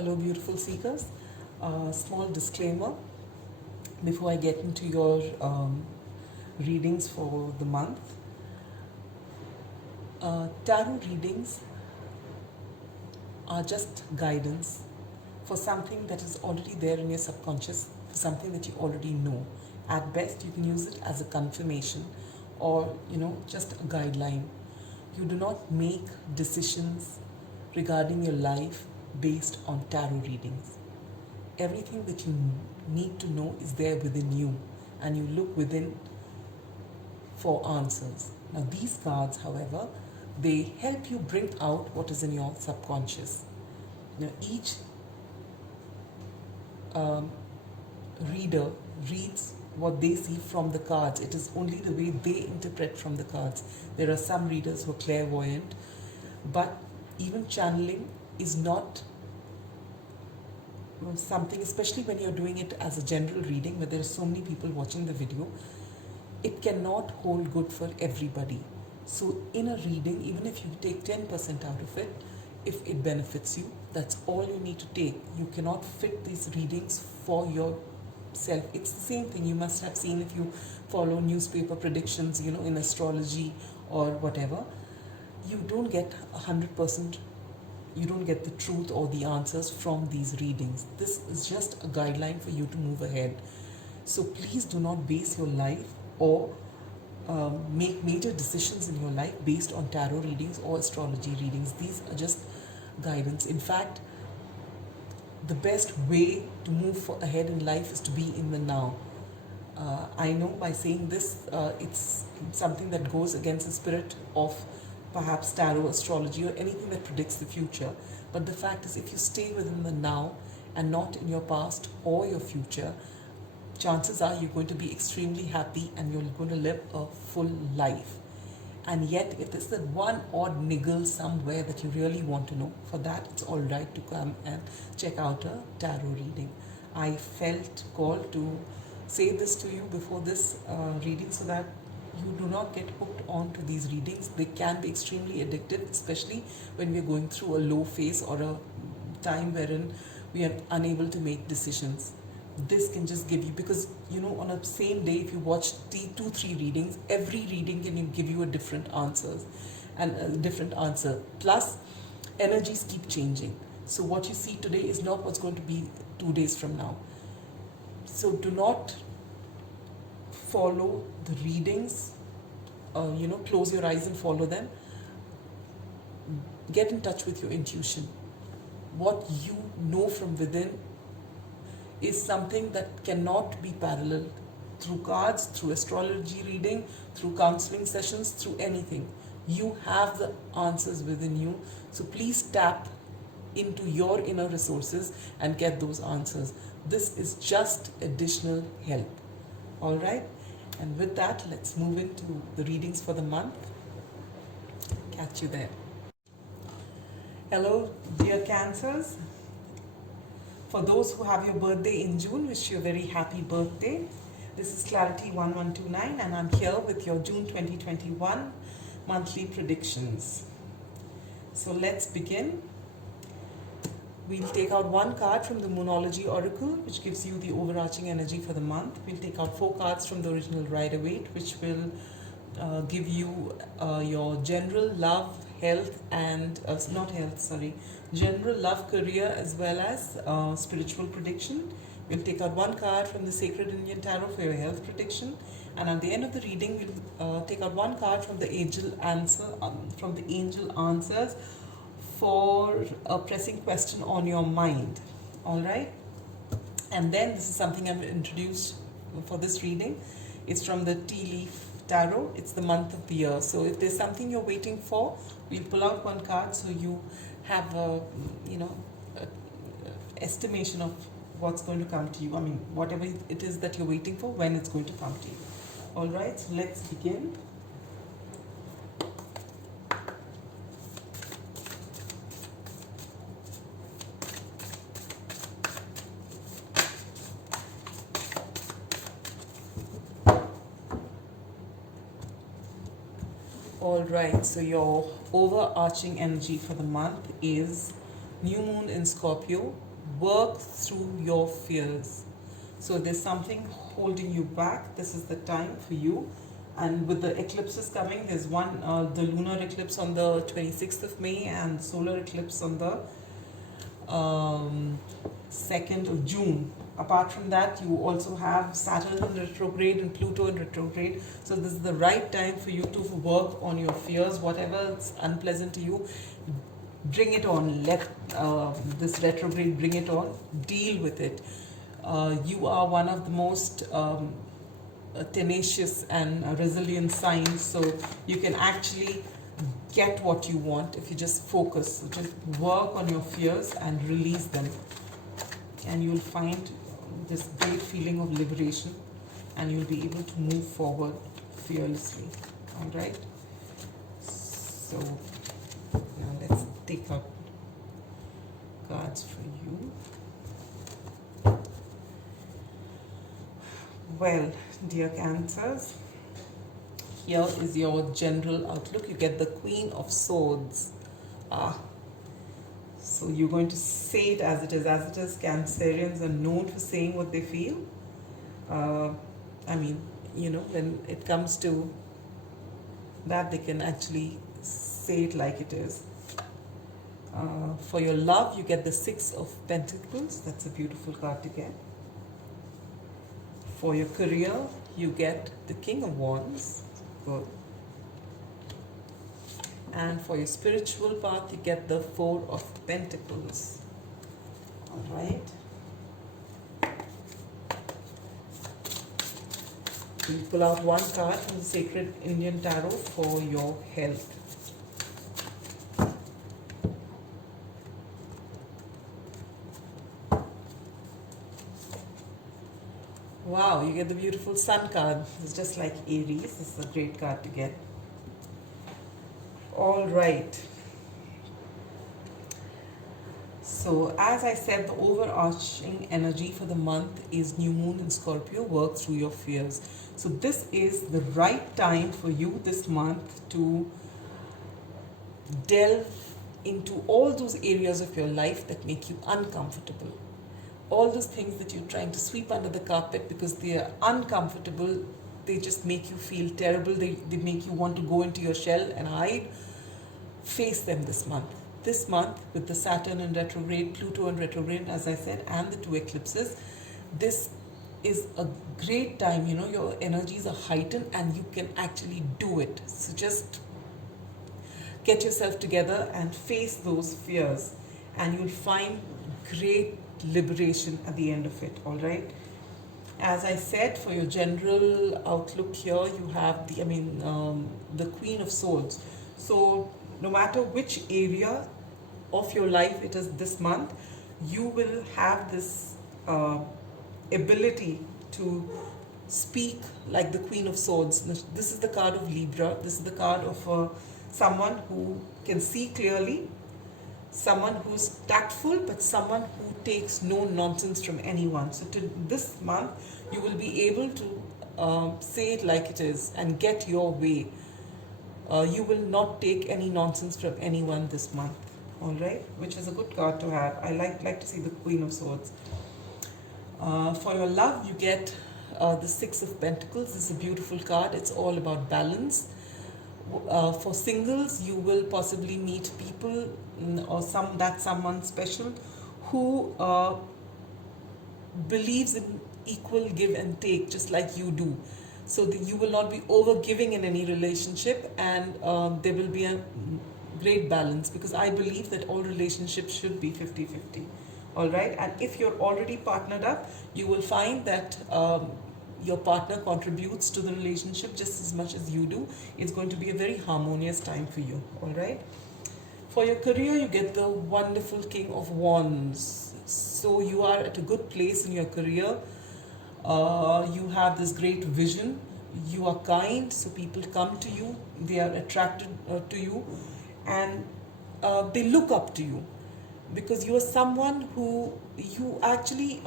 Hello, beautiful seekers. Small disclaimer before I get into your readings for the month. Tarot readings are just guidance for something that is already there in your subconscious, for something that you already know. At best, you can use it as a confirmation or, just a guideline. You do not make decisions regarding your life based on tarot readings. Everything that you need to know is there within you, and you look within for answers. Now, these cards, however, they help you bring out what is in your subconscious. Now, each reader reads what they see from the cards. It is only the way they interpret from the cards. There are some readers who are clairvoyant, but even channeling is not something, especially when you're doing it as a general reading where there are so many people watching the video, it cannot hold good for everybody. So in a reading, even if you take 10% out of it, if it benefits you, that's all you need to take. You cannot fit these readings for yourself. It's the same thing you must have seen if you follow newspaper predictions, in astrology or whatever. You don't get 100%, you don't get the truth or the answers from these readings. This is just a guideline for you to move ahead. So please do not base your life or make major decisions in your life based on tarot readings or astrology readings. These are just guidance. In fact, the best way to move ahead in life is to be in the now. I know by saying this, it's something that goes against the spirit of perhaps tarot, astrology, or anything that predicts the future. But the fact is, if you stay within the now and not in your past or your future, chances are you're going to be extremely happy and you're going to live a full life. And yet, if there's that one odd niggle somewhere that you really want to know, for that it's all right to come and check out a tarot reading. I felt called to say this to you before this reading so that you do not get hooked on to these readings. They can be extremely addictive, especially when we're going through a low phase or a time wherein we are unable to make decisions. This can just give you, because on a same day, if you watch 2-3 readings, every reading can give you a different answers and a different answer. Plus, energies keep changing. So what you see today is not what's going to be 2 days from now. So do not follow the readings, close your eyes and follow them. Get in touch with your intuition. What you know from within is something that cannot be paralleled through cards, through astrology reading, through counseling sessions, through anything. You have the answers within you. So please tap into your inner resources and get those answers. This is just additional help. All right? And with that, let's move into the readings for the month. Catch you there. Hello, dear Cancers. For those who have your birthday in June, wish you a very happy birthday. This is Clarity 1129 and I'm here with your June 2021 monthly predictions. So let's begin. We'll take out one card from the Moonology Oracle, which gives you the overarching energy for the month. We'll take out 4 cards from the original Rider-Waite, which will give you your general love, health, and general love, career, as well as spiritual prediction. We'll take out 1 card from the Sacred Indian Tarot for your health prediction, and at the end of the reading, we'll take out 1 card from the Angel Answers for a pressing question on your mind. All right, and then this is something I've introduced for this reading. It's from the Tea Leaf Tarot. It's the month of the year. So if there's something you're waiting for, we'll pull out 1 card so you have a estimation of what's going to come to you. I mean, whatever it is that you're waiting for, when it's going to come to you. All right, so let's begin. All right, so your overarching energy for the month is New Moon in Scorpio, work through your fears. So if there's something holding you back, this is the time for you. And with the eclipses coming, there's one, the lunar eclipse on the 26th of May and solar eclipse on the 2nd of June. Apart from that, you also have Saturn in retrograde and Pluto in retrograde. So this is the right time for you to work on your fears, whatever is unpleasant to you. Bring it on. Let this retrograde bring it on. Deal with it. You are one of the most tenacious and resilient signs, so you can actually get what you want if you just focus. So just work on your fears and release them, and you'll find this great feeling of liberation, and you'll be able to move forward fearlessly. All right. So now let's take out cards for you. Well, dear Cancers, here is your general outlook. You get the Queen of Swords. So you're going to say it as it is. As it is, Cancerians are known for saying what they feel. I mean, when it comes to that, they can actually say it like it is. For your love, you get the Six of Pentacles. That's a beautiful card to get. For your career, you get the King of Wands. Good. And for your spiritual path, you get the Four of Pentacles. All right. You pull out one card from the Sacred Indian Tarot for your health. Wow, you get the beautiful Sun card. It's just like Aries. This is a great card to get. All right. So as I said, the overarching energy for the month is new moon in Scorpio. Work through your fears. So this is the right time for you this month to delve into all those areas of your life that make you uncomfortable. All those things that you're trying to sweep under the carpet because they are uncomfortable, they just make you feel terrible, they make you want to go into your shell and hide. Face them this month. This month, with the Saturn in retrograde, Pluto in retrograde, as I said, and the two eclipses, this is a great time. Your energies are heightened and you can actually do it. So just get yourself together and face those fears, and you'll find great liberation at the end of it. All right. As I said, for your general outlook here, you have the Queen of Swords. So no matter which area of your life it is this month, you will have this ability to speak like the Queen of Swords. This is the card of Libra. This is the card of someone who can see clearly, someone who's tactful, but someone who takes no nonsense from anyone. So this month, you will be able to say it like it is and get your way. You will not take any nonsense from anyone this month. All right, which is a good card to have. I like to see the Queen of Swords. For your love, you get the Six of Pentacles. This is a beautiful card. It's all about balance. For singles, you will possibly meet people or someone special who believes in equal give and take, just like you do. So that you will not be over giving in any relationship, and there will be a great balance, because I believe that all relationships should be 50-50. All right, and if you're already partnered up, you will find that your partner contributes to the relationship just as much as you do. It's going to be a very harmonious time for you. All right. For your career, you get the wonderful King of Wands. So you are at a good place in your career. You have this great vision. You are kind, so people come to you. They are attracted to you, and they look up to you, because you are someone who you actually,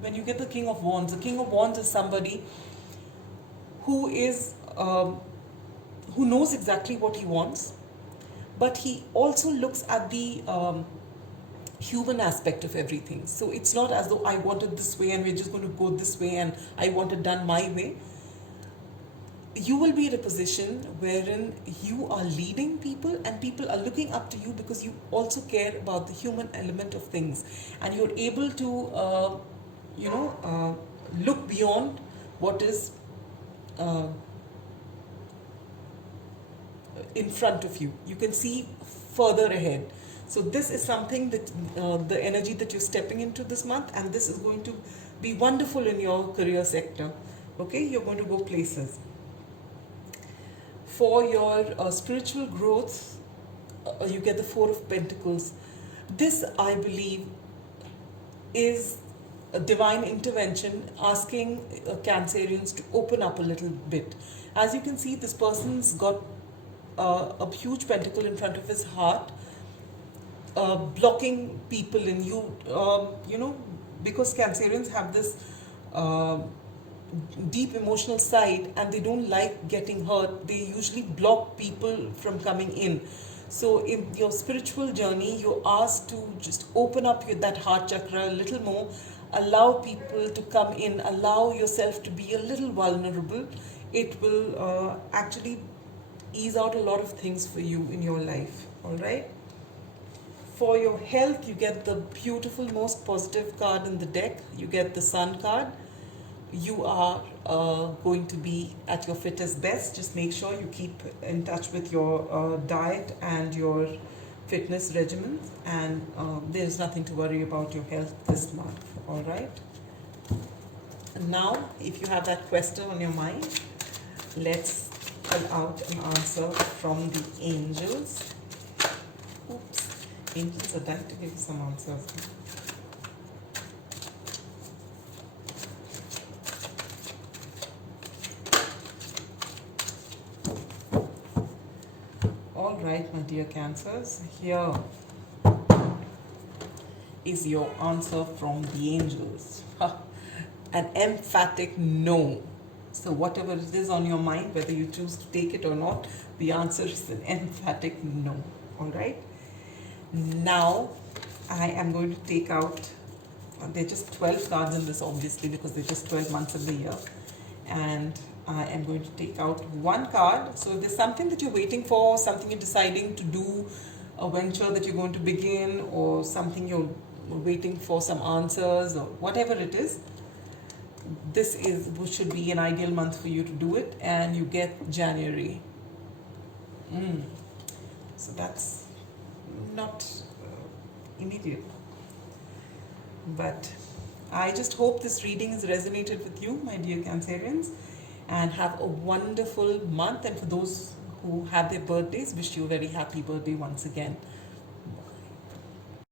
when you get the King of Wands, the King of Wands is somebody who is who knows exactly what he wants, but he also looks at the human aspect of everything. So it's not as though I want it this way and we're just going to go this way and I want it done my way. You will be in a position wherein you are leading people and people are looking up to you because you also care about the human element of things, and you're able to look beyond what is uh, in front of you. You can see further ahead. So this is something that the energy that you're stepping into this month, and this is going to be wonderful in your career sector. Okay, you're going to go places. For your spiritual growth, you get the Four of Pentacles. This, I believe, is a divine intervention asking Cancerians to open up a little bit. As you can see, this person's got a huge pentacle in front of his heart, blocking people in you, because Cancerians have this deep emotional side and they don't like getting hurt. They usually block people from coming in. So in your spiritual journey, you're asked to just open up that heart chakra a little more, allow people to come in, allow yourself to be a little vulnerable. It will actually ease out a lot of things for you in your life. All right. For your health, you get the beautiful, most positive card in the deck. You get the Sun card. You are going to be at your fittest best. Just make sure you keep in touch with your diet and your fitness regimen, and there's nothing to worry about your health this month. All right. And now, if you have that question on your mind, let's pull out an answer from the angels. Oops, angels are dying to give you some answers. All right, my dear Cancers, here is your answer from the angels. An emphatic no. So whatever it is on your mind, whether you choose to take it or not, the answer is an emphatic no. All right. Now, I am going to take out, there are just 12 cards in this, obviously, because they're just 12 months of the year. And I am going to take out one card. So if there's something that you're waiting for, something you're deciding to do, a venture that you're going to begin, or something you're waiting for some answers, or whatever it is, this should be an ideal month for you to do it, and you get January. So that's not immediate, but I just hope this reading has resonated with you, my dear Cancerians, and have a wonderful month. And for those who have their birthdays, wish you a very happy birthday once again.